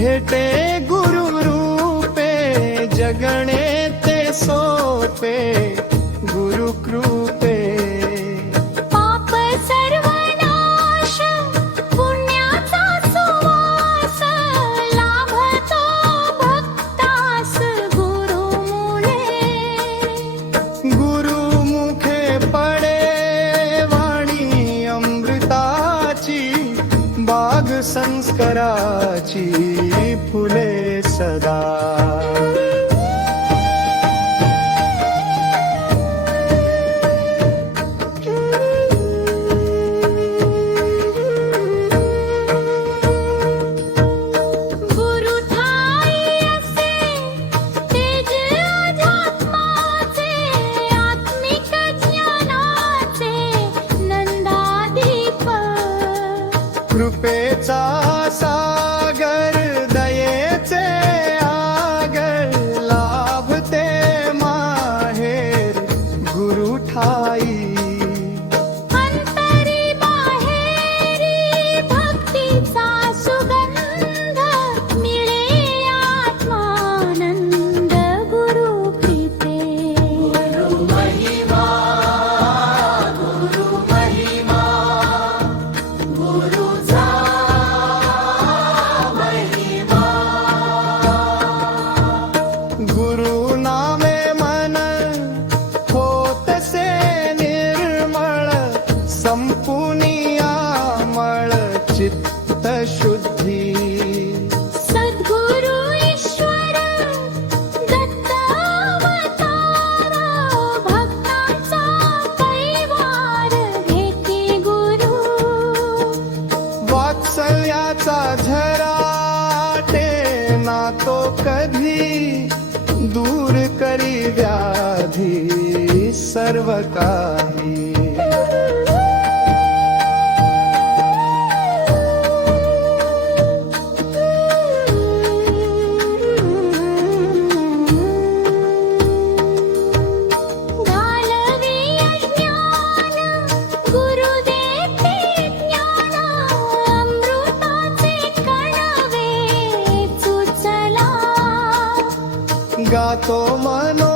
भेटे गुरु रूपे जगणे ते सोपे गुरु कृपे पाप सर्वनाश पुण्याचा सुवास लाभतो भक्तास गुरुमुळे गुरुमुखे पडे वाणी अमृताची बाग संस्काराची फुले सदा गुरु ठाई असे तेज अध्यात्माचे आत्मिक ज्ञानाचे नंदादीप कृपेचा सागर दयेचे आगर लाभते माहेर गुरु ठाई अंतरी बाहेरी भक्तीचा सुगंध मिळे आत्मानंद गुरु कृपे गुरु नामे मन होतसे निर्मळ संपुनियामळ चित्त शुद्धी सद्गुरु ईश्वर दत्त अवतार भक्तांचा कैवार घेते गुरु वात्सल्याचा झरा ना तो कधी दूर करी व्याधी सर्व काही घालवी अज्ञान गुरु देते ज्ञान अमृताचे कणवे चुचला गातो मनो